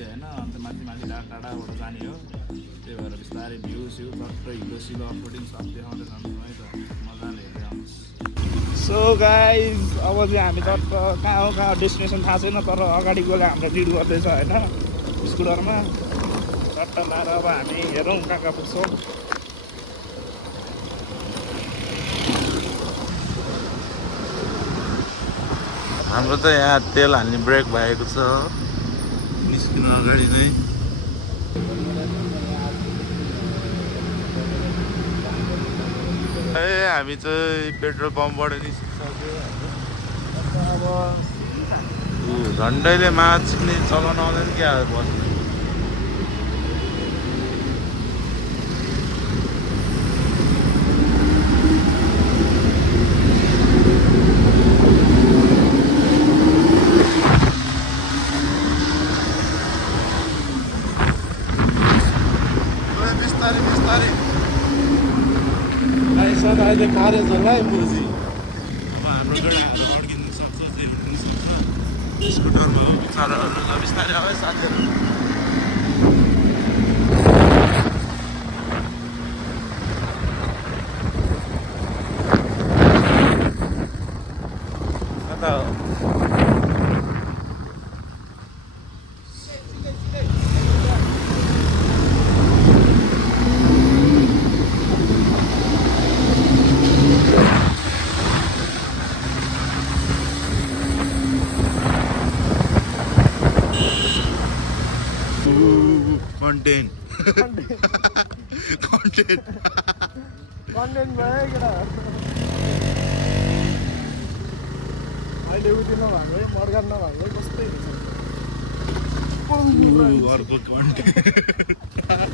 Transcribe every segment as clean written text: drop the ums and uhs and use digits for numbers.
चाहिँ होइन अन्त माथि माथि टाढाबाट जाने हो त्यही भएर बिस्तारै भ्यू स्यू टक्क हिलो सिलो अफरोडिङ सब देखाउँदै जानु है त मजाले हेर्दै आउनुहोस् सो गाइज अब चाहिँ हामी टक्क कहाँ हो कहाँ डेस्टिनेसन थाहा छैन तर अगाडि गएर हामीलाई लिड गर्दैछ होइन स्कुटरमा टट्ट लाएर अब हामी हेरौँ कहाँ कहाँ पुग्छौँ हाम्रो त यहाँ तेल हाल्ने ब्रेक भएको छ निस्किनु अगाडि नै ए हामी चाहिँ पेट्रोल पम्पबाट निस्किसक्यो अब झन्डैले माछ्ने चलाउन आउँदैन क्या बस्नु अहिले कार्य छ है बुझी अब हाम्रो गाडीहरू अड्किन सक्छ चाहिँ उठ्नु सक्छ स्कुटरमा हो बिचराहरू बिस्तारै अब साथीहरू कता हो Content भयो केटा अहिले उति नभएको है मर्गान नभएको है कस्तै हुन्छ अर्को कन्टेन्ट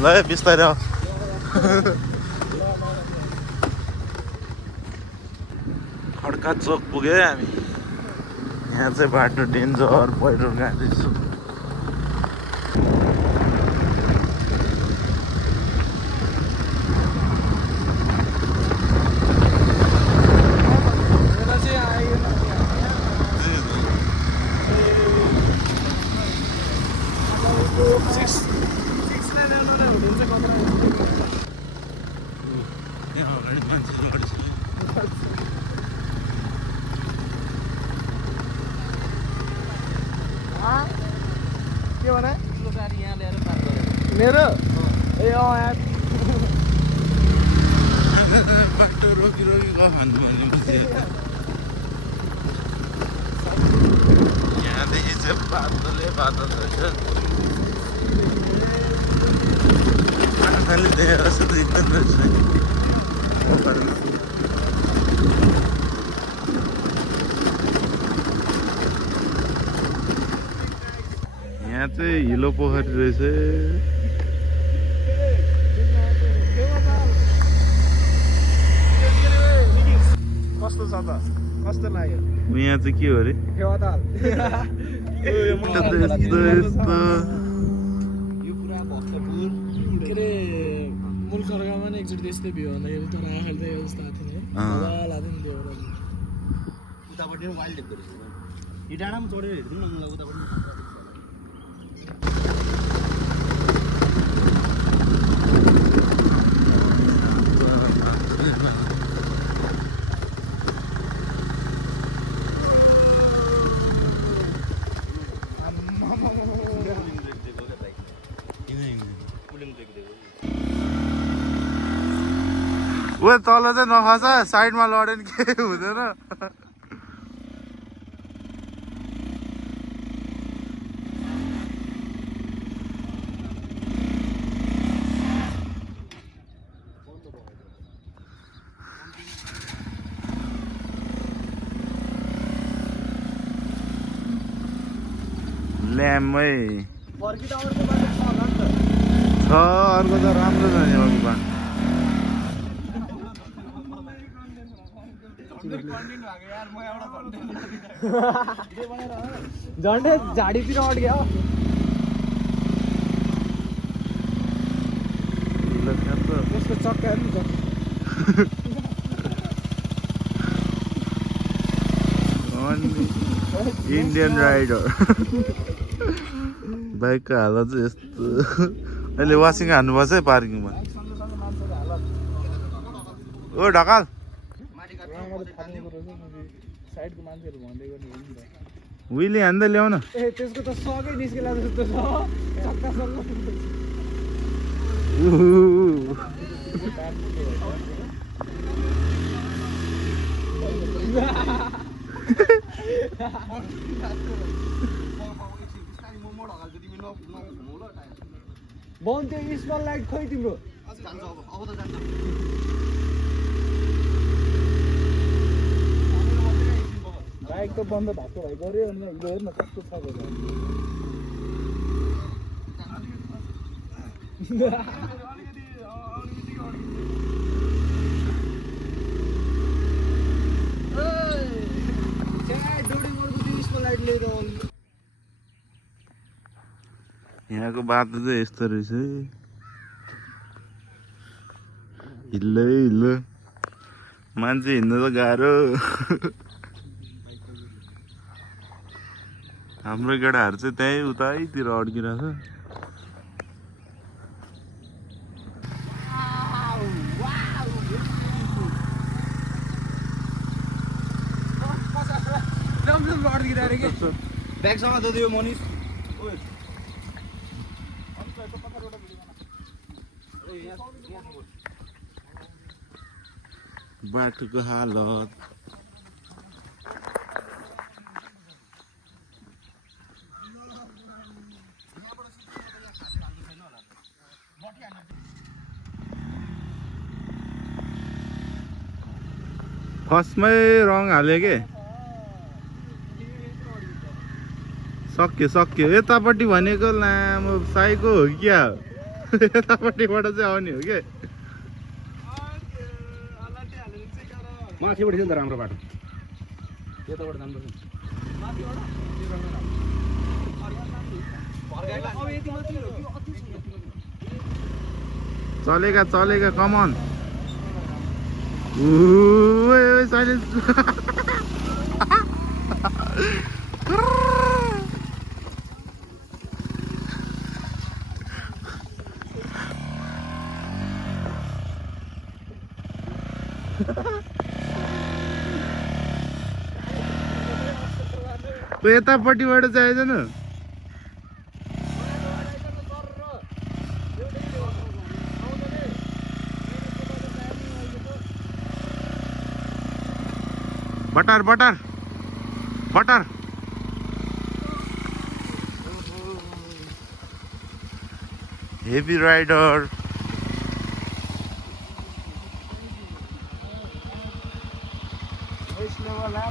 ल बिस्तारै खड्का चोक पुग्यो है हामी यहाँ चाहिँ बाटो डेन्जर पहिरो जाँदैछु के भने गाडी यहाँ ल्याएर पार गरेको मेरो ए यार बाटो रोकी रोकी गयो भन्नु यहाँदेखि चाहिँ बादल छ आँखाले देखेर जस्तो एकदम यहाँ चाहिँ हिलो पोखरी रहेछ कस्तो छ त कस्तो लाग्यो यहाँ चाहिँ के हो अरे यो पुरा भक्तपुर के अरे मुलखर्कामा नि एकचोटि त्यस्तै भ्यू भन्दाखेरि तर आँखाले देखेको जस्तो आएको थिएन मजा लाग्थ्यो नि त्यो उतापट्टि वाइल्ड देख्दो रहेछ यो डाँडामा चढेर हेरिदिउँ न मलाई उतापट्टि ऊ तल चाहिँ नखस साइडमा लड्यो नि केही हुँदैन ल्यामै छ अर्को त राम्रो छ नि अर्को बाटो झन्डै झाडीतिर अड्क्यो इन्डियन राइडर बाइकको हालत चाहिँ यस्तो अहिले वासिङ हान्नुपर्छ है पार्किङमा ओ ढकाल विली हान्दै ल्याउन त्यसको त सकै निस्केला जस्तो छ चक्कासँग बन त्यो स्मल लाइट खोइ तिम्रो बाइक त बन्द भएको भाइ गऱ्यो अनि हिलो हेर्न कस्तो छ यहाँको बाटो चाहिँ यस्तो रहेछ हिल्लो हिल्लो मान्छे हिँड्नु त गाह्रो हाम्रो केटाहरू चाहिँ त्यहीँ उतैतिर अड्किरहेछ ब्यागसँग त दियो मनिष बाटोको हालत फर्स्टमै रङ हाल्यो के सक्यो यतापट्टि भनेको लामो साइको हो क्या यतापट्टिबाट चाहिँ आउने हो के माथिबाट थियो नि त राम्रो बाटो यताबाट जानुपर्छ चलेगा कमन साइलेन्स यतापट्टिबाट चाहिएछ न butter heavy rider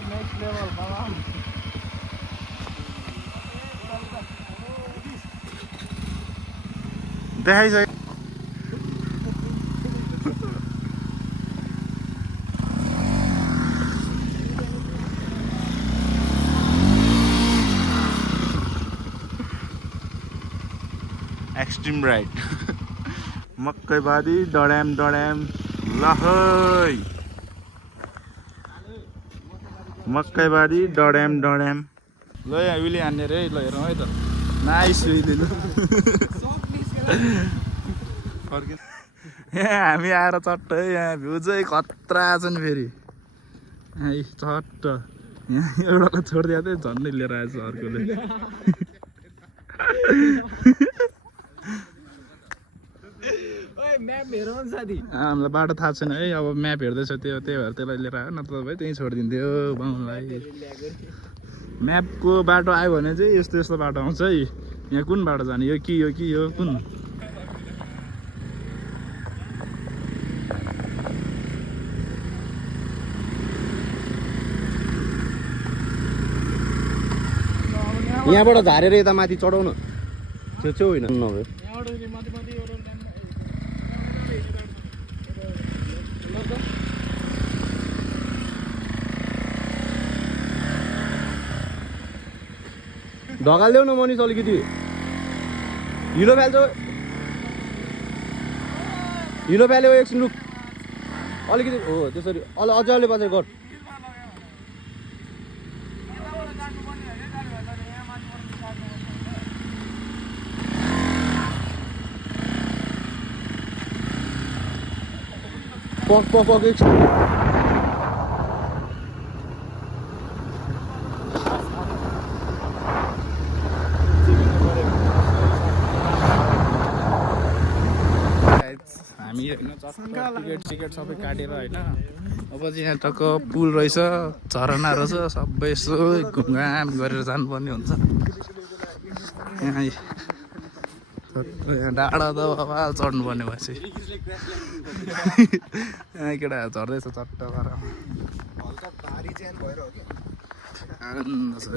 next level बाबा देखाइसक्यो एक्सट्रिम राइड मकैबारी डड्याम लहै मकैबारी डड्याम ल यहाँ उहिले हान्ने रे ल हेरौँ है त नाइस उहिले यहाँ हामी आएर चट्ट यहाँ भ्यू चाहिँ खतरा छ नि फेरि चट्ट यहाँ एउटालाई छोडिदिएको थिएँ झन्डै लिएर आएछ अर्कोले हामीलाई बाटो थाहा छैन है अब म्याप हेर्दैछ त्यही भएर त्यसलाई लिएर आयो नत्र भाइ त्यहीँ छोडिदिन्थ्यो बाउलाई म्यापको बाटो आयो भने चाहिँ यस्तो बाटो आउँछ है यहाँ कुन बाटो जाने यो कि कुन यहाँबाट झारेर यता माथि चढाउन त्यो चाहिँ होइन नभए ढकाल ल्याउ न मनिष अलिकति हिलो फ्याल्यो एकछिन लुक अलिकति हो त्यसरी अझै पछाडि गर पक हामी होइन टिकट सबै काटेर होइन अब चाहिँ यहाँ टक्क पुल रहेछ झरनाहरू छ सबै यसो घुमघाम गरेर जानुपर्ने हुन्छ यहाँ डाँडा त बबाल चढ्नुपर्ने भएपछि यहाँ केटाहरू झर्दैछ चट्ट गरेर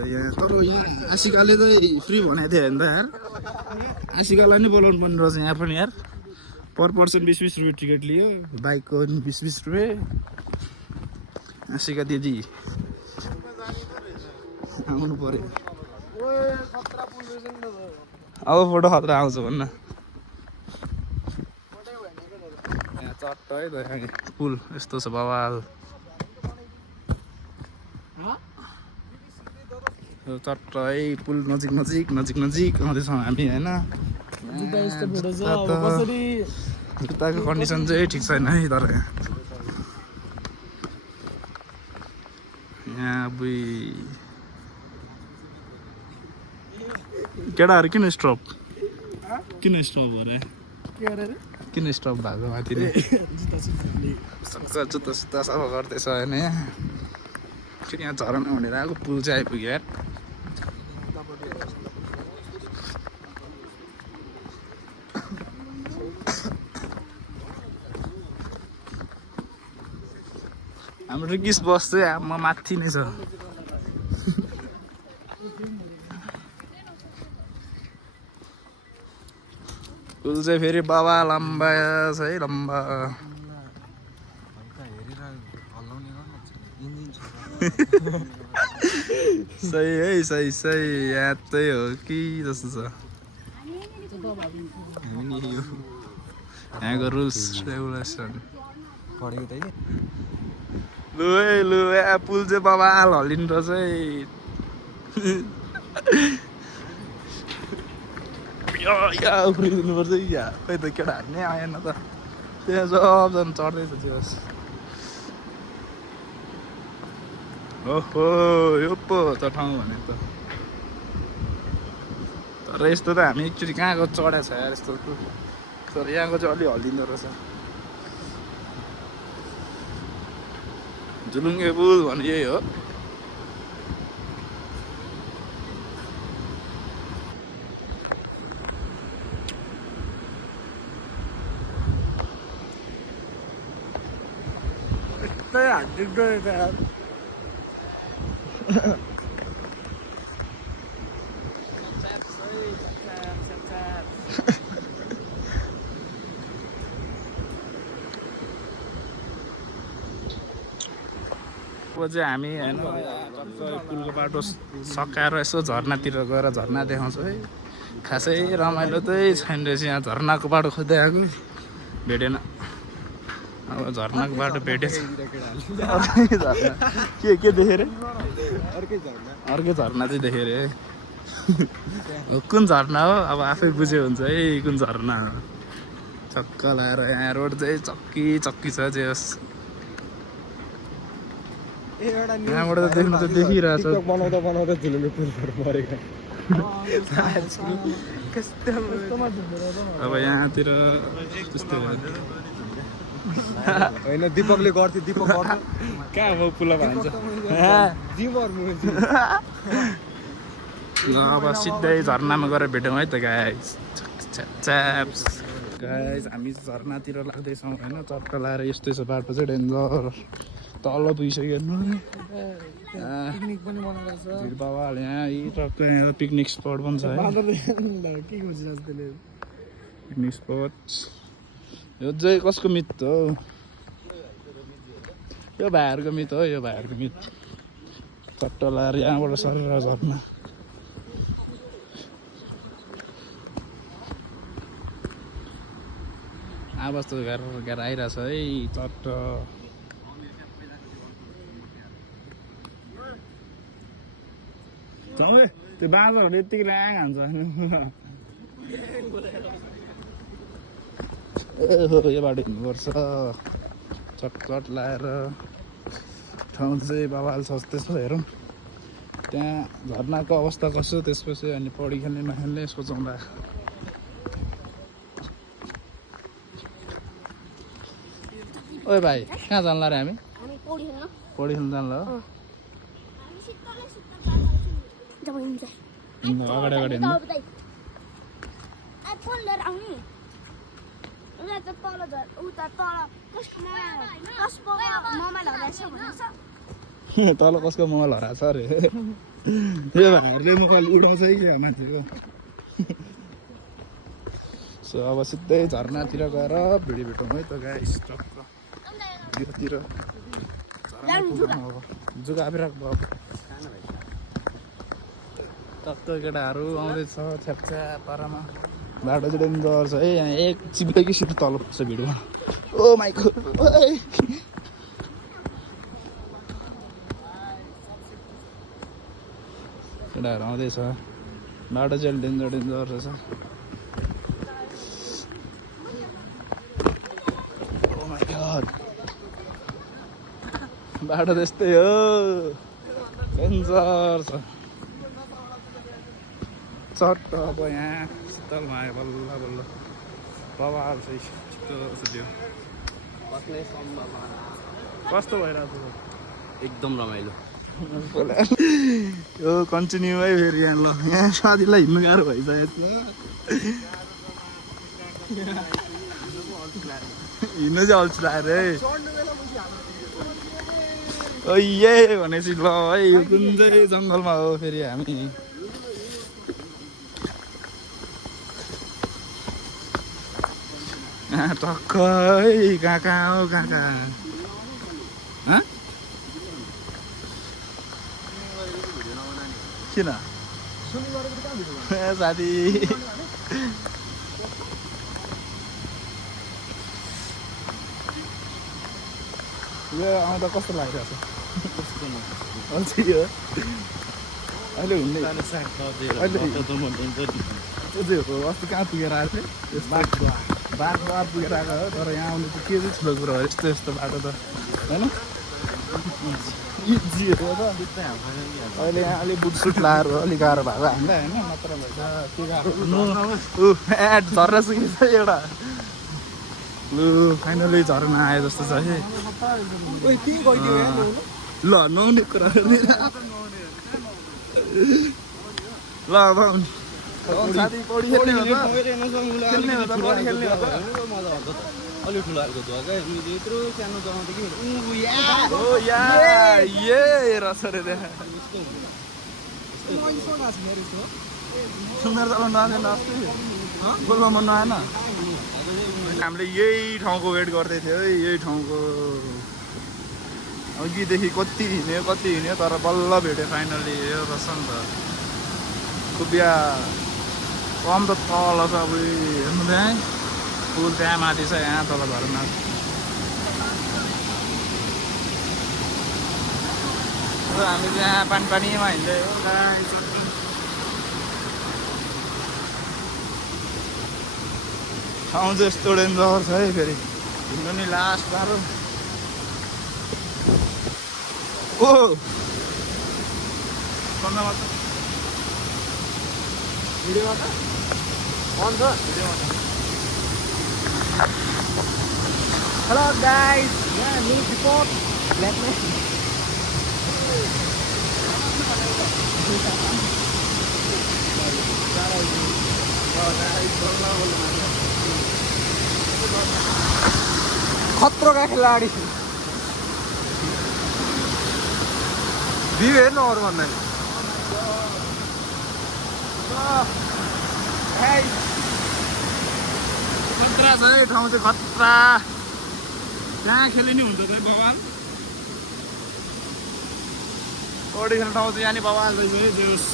यहाँ तर यहाँ आशिकाले चाहिँ फ्री भनेको थियो होइन त यार आशिकालाई नै बोलाउनु पर्ने रहेछ यहाँ पनि यार पर पर्सन 20-20 रुपियाँ टिकट लियो बाइकको 20-20 रुपियाँ आशिका दिदी आउनु पर्यो अब फोटो खतरा आउँछ भन्न यहाँ चट्ट है त पुल यस्तो छ बवाल चट्ट है पुल नजिक आउँदैछौँ हामी होइन जुत्ताको कन्डिसन चाहिँ ठिक छैन है तर यहाँ बुई केटाहरू किन स्टप हो र किन स्टप भएको माथि जुत्ता सुत्ता सफा गर्दैछ होइन यहाँ फेरि यहाँ झरना भनेर आएको पुल चाहिँ आइपुग्यो यार हाम्रो रिकिस बस चाहिँ म माथि नै छ पुल चाहिँ फेरि बाबा लम्बा छ है लम्बा सही है सही यहाँ चाहिँ हो कि जस्तो छ यहाँको रुल्स रेगुलेसन लु यहाँ पुल चाहिँ बबाल हल्लिन्छ चाहिँ उफ्रिदिनुपर्छ यहाँ खै त केटाहरू नै आएन त त्यहाँ सबजना चढ्दैछ त्यो ओहो यो पो त ठाउँ भने त तर यस्तो त हामी एकचोटि कहाँको चढाएको छ यार यस्तो तर यहाँको चाहिँ अलि हल्लिँदो रहेछ झुलुङ्गे पुल भने यही हो चाहिँ हामी होइन पुलको बाटो सकाएर यसो झरनातिर गएर झरना देखाउँछौँ है खासै रमाइलो चाहिँ छैन रहेछ यहाँ झरनाको बाटो खोज्दै आएको भेटेन अब झरनाको बाटो भेटेछ के देखेँ रे अर्कै झरना चाहिँ देखेँ रे कुन झरना हो अब आफै बुझ्यो हुन्छ है कुन झरना हो चक्क लाएर यहाँ रोड चाहिँ चक्की छ जे होस् यहाँबाट त देख्नु त देखिरहेछ बनाउँदा झुलुङ्गे पुलहरू परेको अब यहाँतिर त्यस्तो होइन दीपकले गर्थ्यो दीपक कहाँ म पुला भन्छ ल अब सिधै झरनामा गएर भेटौँ है त गाइस गाइस हामी झरनातिर लाग्दैछौँ होइन चट्ट लाएर यस्तै छ बाटो चाहिँ डेन्जर तल पुगिसक्यो बाबाल यहाँ टक्क यहाँ पिकनिक स्पट पनि छ पिकनिक स्पट यो चाहिँ कसको मित हो यो भाइहरूको मित हो यो भाइहरूको मित चट्ट लाएर यहाँबाट सरेर झर्ना आवाज त गाह्रो आइरहेछ है चट्ट त्यो बाँदरहरू यत्तिकै ऱ्याङ हान्छ यो बाटो हिँड्नुपर्छ चटचट लाएर ठाउँ चाहिँ बवाल छ त्यसो हेरौँ त्यहाँ झर्नाको अवस्था कस्तो त्यसपछि अनि पौडी खेल्ने नखेल्ने सोचौँला ओए भाइ कहाँ जान्ला रे हामी पौडी खेल्न जान्ला हो अगाडि अगाडि तल कसको मोबाइल हराएको छ अरे यो भाइहरूले मोबाइल उडाउँछ कि क्या मान्छेको सो अब सिधै झर्नातिर गएर भिडियो भेटौँ है त गाइस टक्क जुगा आफिराख भयो टक्क केटाहरू आउँदैछ छ्याप्छ्या पारामा बाटो चाहिँ डेन्जर छ है यहाँ एक चिप्लेकी सिधै तल पुग्छ भिडियोमा ओ माइको केटाहरू आउँदैछ बाटो चाहिँ डेन्जर रहेछ ओ माइ गॉड बाटो त्यस्तै हो डेन्जर छ चट्ट अब यहाँ शीतलमा आयो बल्ल बल्ल बवाल चाहिँ छिटो सुत्यो कस्तो भइरहेको छ एकदम रमाइलो यो कन्टिन्यू है फेरि यहाँ ल यहाँ साथीलाई हिँड्नु गाह्रो भइसकेको हिँड्नु चाहिँ अल्छी लाग्यो है ए भनेपछि ल है यो कुन चाहिँ जङ्गलमा हो फेरि हामी टक्क है कहाँ हो कहाँ किन साथी यो आउँदा कस्तो लागिरहेको छ यो अहिले हुने अस्ति कहाँ पुगेर आएको थिएँ बाटो पुगेर आएको हो तर यहाँ आउनु चाहिँ के चाहिँ ठुलो कुरो हो यस्तो यस्तो बाटो त होइन इजी हो त अहिले यहाँ अलिक बुटसुट लाएर अलिक गाह्रो भएको हामीलाई होइन नत्र भएछ के गाह्रो एड झर्न सुकिन्छ एउटा लु फाइनली झर्न आयो जस्तो छ है ल नहुने कुरा ल अब साथी पौडी खेल्ने हो त खेल्ने हो त पौडी खेल्ने हो त अलिक ठुलो आएको थियो क्या यत्रो सानो जग्गादेखि सुन्दर चलाउनु आएन अस्ति बोल्न मन नआएन हामीले यही ठाउँको वेट गर्दै थियो है यही ठाउँको अघिदेखि कति हिँड्यो तर बल्ल भेट्यो फाइनली यो रहेछ नि त खुबिया कम त तल छ अब हेर्नु त्यहाँ पुल त्यहाँ माथि छ यहाँ तल घरमा हामी त्यहाँ पानीमा हिँड्दै हो ठाउँ चाहिँ यस्तो डेन्जर छ है फेरि हिँड्नु नि लास्ट पारो ओ भिडियोमा हेलो गाइस यहाँ न्युज रिपोर्ट ब्ल्याकमा खतरो का खिलाडी भ्यू हेर्नु अरू भन्दा खतरा छ है ठाउँ चाहिँ खतरा त्यहाँ खेले नि हुन्छ चाहिँ बवाल पौडी खेल्ने ठाउँ चाहिँ यहाँ बवाल रहेछ है जोस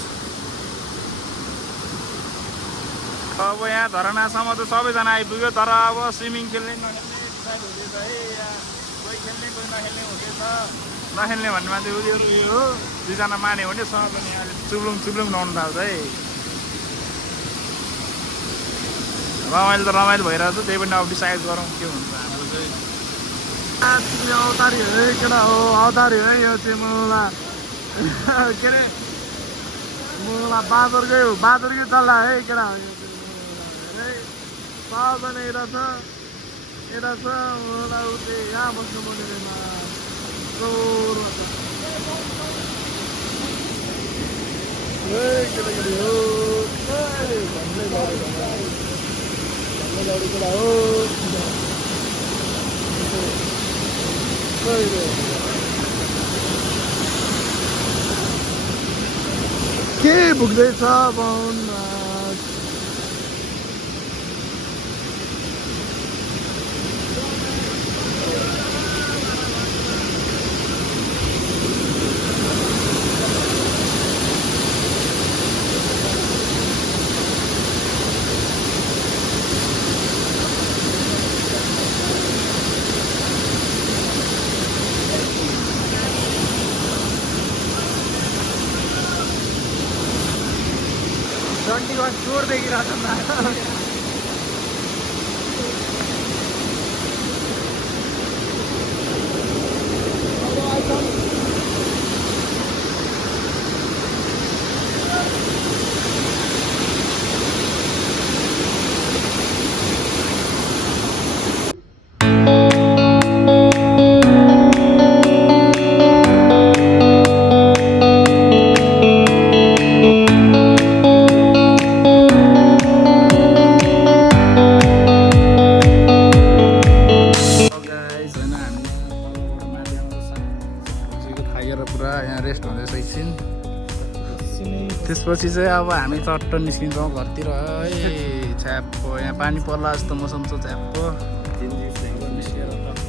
अब यहाँ धरनासम्म त सबैजना आइपुग्यो तर अब स्विमिङ खेल्ने नखेल्ने डिसाइड हुँदैछ है यहाँ कोही खेल्ने कोही नखेल्ने हुँदैछ नखेल्ने भन्ने मान्छे उनीहरू यो हो दुईजना मान्यो भने सबैले अहिले चुब्लुङ नआउनु थाल्छ है रमाइलो त रमाइलो भइरहेको छ त्यही पनि अब डिसाइड गरौँ के हुन्छ हाम्रो चाहिँ तिमीले अवतारी हो है केटा हो अवतारी है यो चाहिँ मुला के अरे मुला बाँदरकै चल्ला है केटा हो यो चाहिँ पाउँदैन यता छ मुला उते यहाँ बस्नु पर्नेमा जोरमा छ केटाकेटी हो भन्दै गाडी केटा हो के भुक्दैछ बाहुनमा चण्डीगढ जोर देखिरहेको छ पुरा यहाँ रेस्ट हुँदैछ एकछिन त्यसपछि चाहिँ अब हामी चट्ट निस्किन्छौँ घरतिर है छ्याप्पो यहाँ पानी पर्ला जस्तो मौसम छ छ्याप्पो निस्केर टक्क